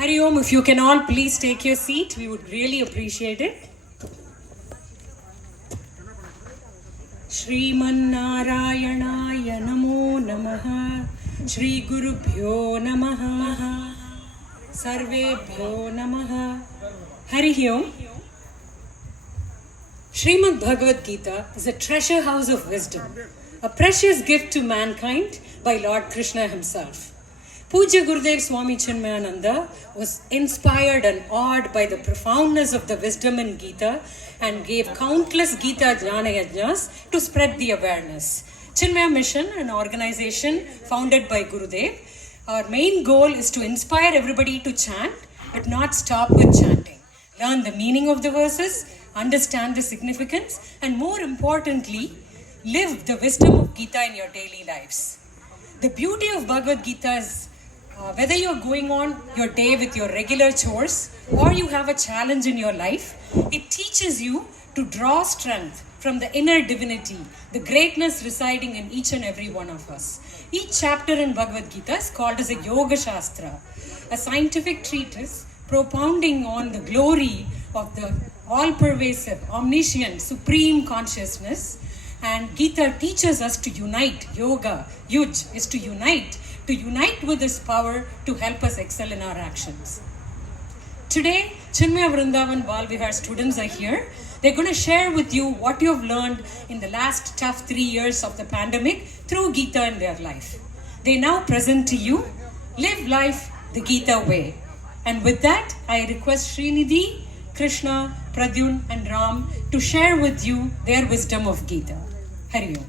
Hari Om, if you can all please take your seat, we would really appreciate it. Shrimanarayanaya Namo Namaha Shri Gurubhyo Namaha Sarvebhyo Namaha Hari Om. Srimad Bhagavad Gita is a treasure house of wisdom, a precious gift to mankind by Lord Krishna himself. Pujya Gurudev Swami Chinmayananda was inspired and awed by the profoundness of the wisdom in Gita and gave countless Gita Jnana Yajnas to spread the awareness. Chinmaya Mission, an organization founded by Gurudev, our main goal is to inspire everybody to chant, but not stop with chanting. Learn the meaning of the verses, understand the significance, and more importantly, live the wisdom of Gita in your daily lives. The beauty of Bhagavad Gita is whether you're going on your day with your regular chores or you have a challenge in your life, it teaches you to draw strength from the inner divinity, the greatness residing in each and every one of us. Each chapter in Bhagavad Gita is called as a Yoga Shastra, a scientific treatise propounding on the glory of the all-pervasive, omniscient, supreme consciousness. And Gita teaches us to unite. Yoga, Yuj, is to unite with this power to help us excel in our actions. Today, Chinmaya Vrindavan Bal Vihar students are here. They're going to share with you what you've learned in the last tough 3 years of the pandemic through Gita in their life. They now present to you, live life the Gita way. And with that, I request Srinidhi, Krishna, Pradyun and Ram to share with you their wisdom of Gita. Hari Om.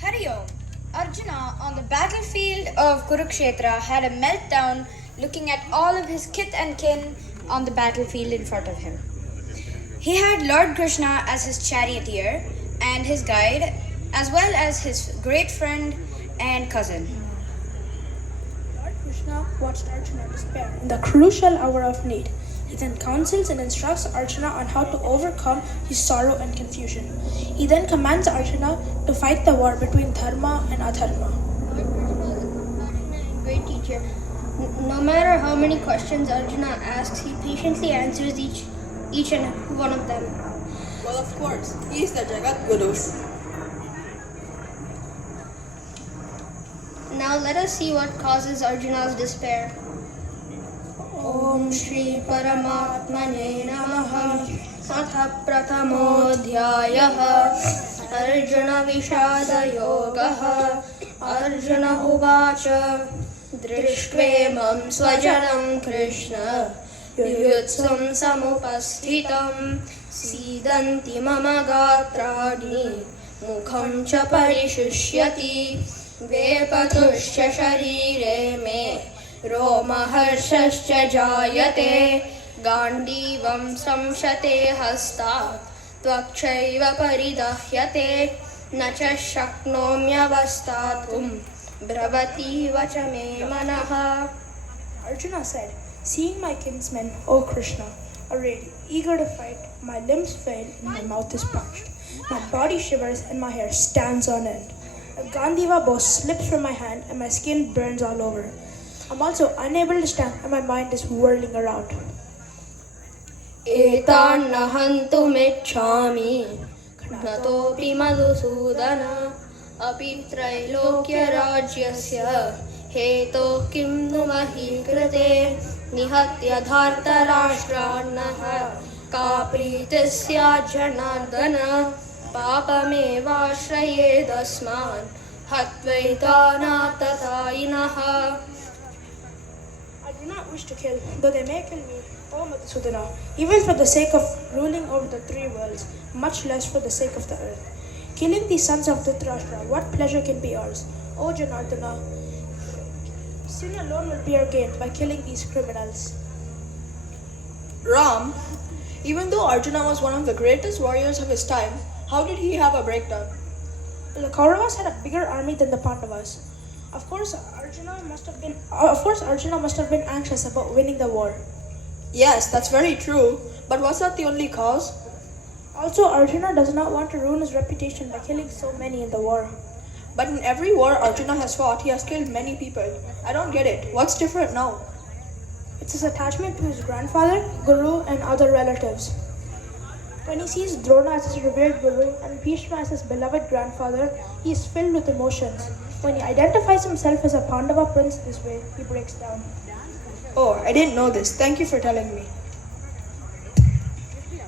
Hari Om. Arjuna on the battlefield of Kurukshetra had a meltdown looking at all of his kith and kin on the battlefield in front of him. He had Lord Krishna as his charioteer and his guide, as well as his great friend and cousin. Lord Krishna watched Arjuna despair in the crucial hour of need. He then counsels and instructs Arjuna on how to overcome his sorrow and confusion. He then commands Arjuna to fight the war between dharma and adharma. Lord Krishna is a compassionate and great teacher. No matter how many questions Arjuna asks, he patiently answers each and one of them. Well, of course, he is the Jagat Guru. Now let us see what causes Arjuna's despair. Om Shri Paramatmane Namaha Atha Prathamodhyayah Arjuna Vishada Yogaha Arjuna Uvacha Drishtvemam Swajanam Krishna Yutsam Samupasthitam Sidanti Mama Gatrani Mukham Cha Parishishyati Vepatushya Sharire Me Romaharshascha Jayate Gandivam Samshate Hastat Tvakshaiva Paridahyate Nacha Shaknomyavastatum Bravati Vachame Manaha. Arjuna said, "Seeing my kinsmen, O Krishna, are ready, eager to fight, my limbs fail and my mouth is parched. My body shivers and my hair stands on end. A Gandiva bow slips from my hand and my skin burns all over. I'm also unable to stand and my mind is whirling around." Etan nahantu mechami Natopi madhusudana Api trailokya rajyasya Heto kim numahi krate Nihatya dharta rashtranaha Kapritisya janardana Papamevashraye dasman Hatvaitana tatayinaha. I do not wish to kill, though they may kill me, O Madhusudana, even for the sake of ruling over the three worlds, much less for the sake of the earth. Killing these sons of Dhritarashtra, what pleasure can be ours? O Janardana, sin alone will be our gain by killing these criminals. Ram, even though Arjuna was one of the greatest warriors of his time, how did he have a breakdown? The Kauravas had a bigger army than the Pandavas. Of course, Arjuna must have been anxious about winning the war. Yes, that's very true. But was that the only cause? Also, Arjuna does not want to ruin his reputation by killing so many in the war. But in every war Arjuna has fought, he has killed many people. I don't get it. What's different now? It's his attachment to his grandfather, Guru, and other relatives. When he sees Drona as his revered Guru and Bhishma as his beloved grandfather, he is filled with emotions. When he identifies himself as a Pandava prince this way, he breaks down. Oh, I didn't know this. Thank you for telling me.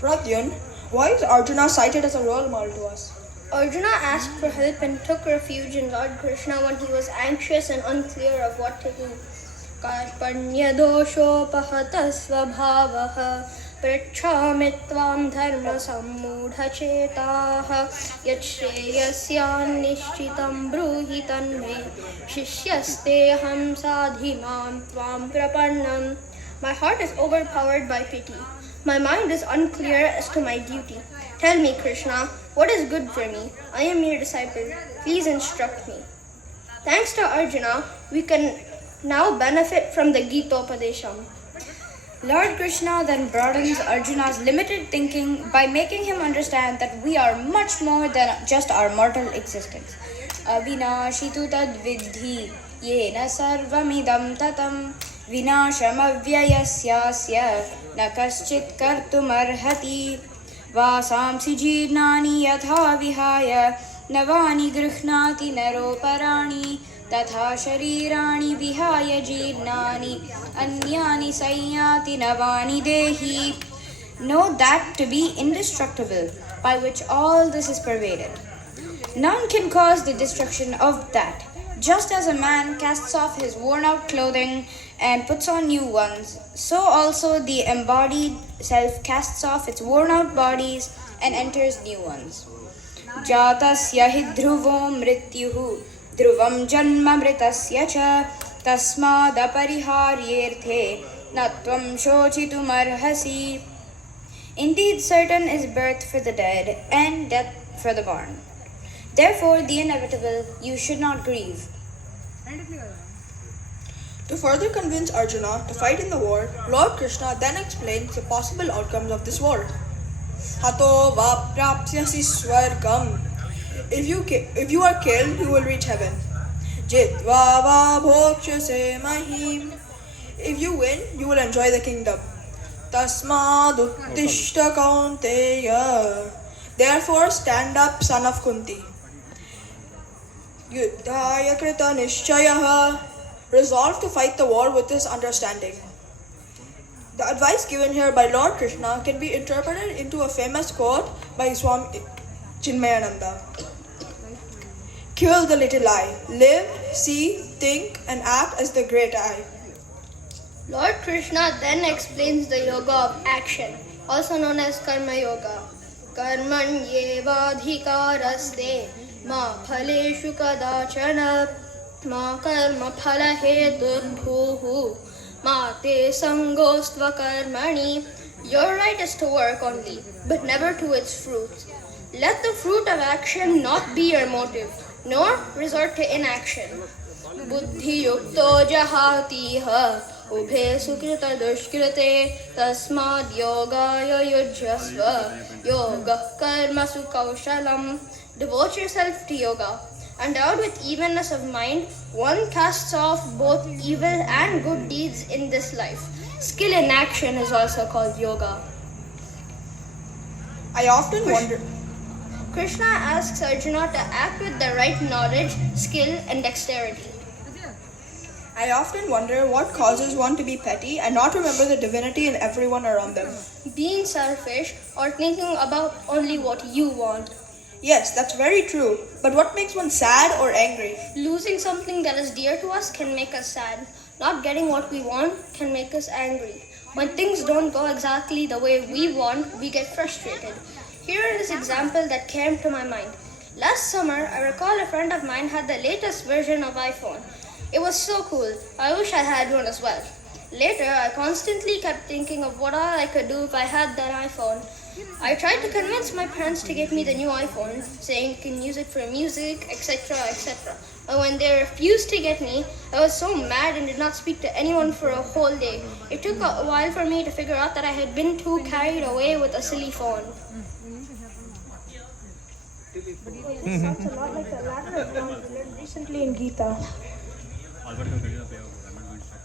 Pradyun, why is Arjuna cited as a role model to us? Arjuna asked for help and took refuge in Lord Krishna when he was anxious and unclear of what to do. Karpanyadoshopahatas svabhavaha pritchami tvam dharma sammudhachetaha yat shreyasyan nishchitam bruhi tanme shishyasteham sadhinam tvam prapannam. My heart is overpowered by pity. My mind is unclear as to my duty. Tell me, Krishna, what is good for me? I am your disciple. Please instruct me. Thanks to Arjuna, we can now benefit from the Geetopadesham. Lord Krishna then broadens Arjuna's limited thinking by making him understand that we are much more than just our mortal existence. Avinashitu tad vidhi yena sarvamidam tatam vinashamavyayasyasya na kaschit kartumarhati vasamsi jirnani yatha vihaya navani grihnati naroparani तथा शरीराणि विहाय जीर्णानि अन्यानि संयाति नवानि देहि. Know that to be indestructible, by which all this is pervaded. None can cause the destruction of that. Just as a man casts off his worn-out clothing and puts on new ones, so also the embodied self casts off its worn-out bodies and enters new ones. Jatasya hi dhruvo mrityuhu ध्रुवं जन्म मृतस्य च तस्मादपरिहार्येऽर्थे न त्वं शोचितुमर्हसि. Indeed, certain is birth for the dead and death for the born. Therefore, the inevitable you should not grieve. To further convince Arjuna to fight in the war, Lord Krishna then explains the possible outcomes of this war. Hato va prapsyasi swargam. If you are killed, you will reach heaven. Jitva va bhokshase mahim. If you win, you will enjoy the kingdom. Tasmad uttishta kaunteya. Therefore stand up, son of Kunti. Yuddhaya krita nishchayaha. Resolve to fight the war with this understanding. The advice given here by Lord Krishna can be interpreted into a famous quote by Swami Chinmayananda. Kill the little I. Live, see, think, and act as the great I. Lord Krishna then explains the yoga of action, also known as Karma Yoga. Karmanyevadhikaraste ma phaleshu kadachana ma karma phalahetudbhuhu ma te sangostva karmani. Your right is to work only, but never to its fruit. Let the fruit of action not be your motive, nor resort to inaction. Buddhi yukto jahatiha ubhe sukrita dushkrite tasmad yogaya yujyasva yoga karma sukaushalam. Devote yourself to yoga. Endowed with evenness of mind, one casts off both evil and good deeds in this life. Skill in action is also called yoga. I often wonder. Krishna asks Arjuna to act with the right knowledge, skill, and dexterity. I often wonder what causes one to be petty and not remember the divinity in everyone around them. Being selfish or thinking about only what you want. Yes, that's very true. But what makes one sad or angry? Losing something that is dear to us can make us sad. Not getting what we want can make us angry. When things don't go exactly the way we want, we get frustrated. Here is an example that came to my mind. Last summer, I recall a friend of mine had the latest version of iPhone. It was so cool. I wish I had one as well. Later, I constantly kept thinking of what all I could do if I had that iPhone. I tried to convince my parents to get me the new iPhone, saying you can use it for music, etc., etc. But when they refused to get me, I was so mad and did not speak to anyone for a whole day. It took a while for me to figure out that I had been too carried away with a silly phone. It sounds a lot like the latter of John's recently in Geetha.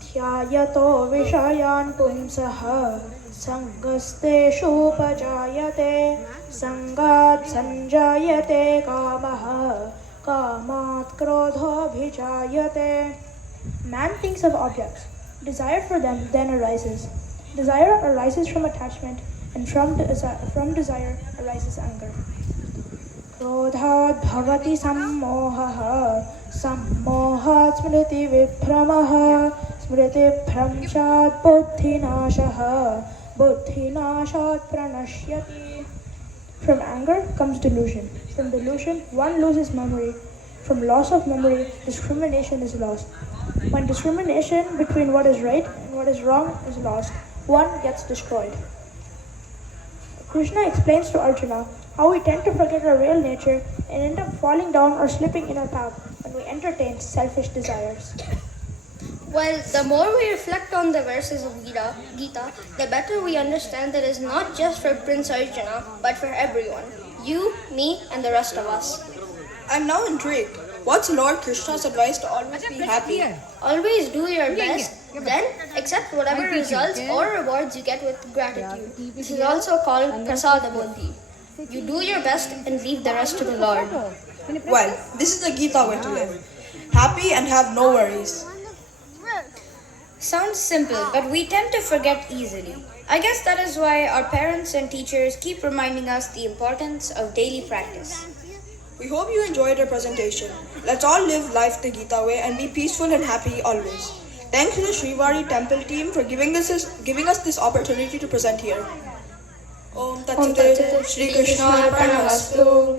Dhyayato vishayan pumsaha sangastheshupajayate sangat sanjayate kamaha kamat krodhabhijayate. Man thinks of objects. Desire for them then arises. Desire arises from attachment, and from desire arises anger. Krodhat bhavati sammohaha, sammohat smriti vibhramaha, smriti bhramshat buddhinashaha, buddhinashat pranashyati. From anger comes delusion. From delusion, one loses memory. From loss of memory, discrimination is lost. When discrimination between what is right and what is wrong is lost, one gets destroyed. Krishna explains to Arjuna how we tend to forget our real nature and end up falling down or slipping in our path when we entertain selfish desires. Well, the more we reflect on the verses of Gita, the better we understand that it is not just for Prince Arjuna, but for everyone. You, me, and the rest of us. I'm now intrigued. What's Lord Krishna's advice to always be happy? Always do your best, then accept whatever results or rewards you get with gratitude. This is also called prasada buddhi. You do your best and leave the rest to the Lord. Well, this is the Gita way to live. Happy and have no worries. Sounds simple, but we tend to forget easily. I guess that is why our parents and teachers keep reminding us the importance of daily practice. We hope you enjoyed our presentation. Let's all live life the Gita way and be peaceful and happy always. Thanks to the Srivari temple team for giving us this opportunity to present here. Om Tat Sat, Shri Krishna Arpanamastu.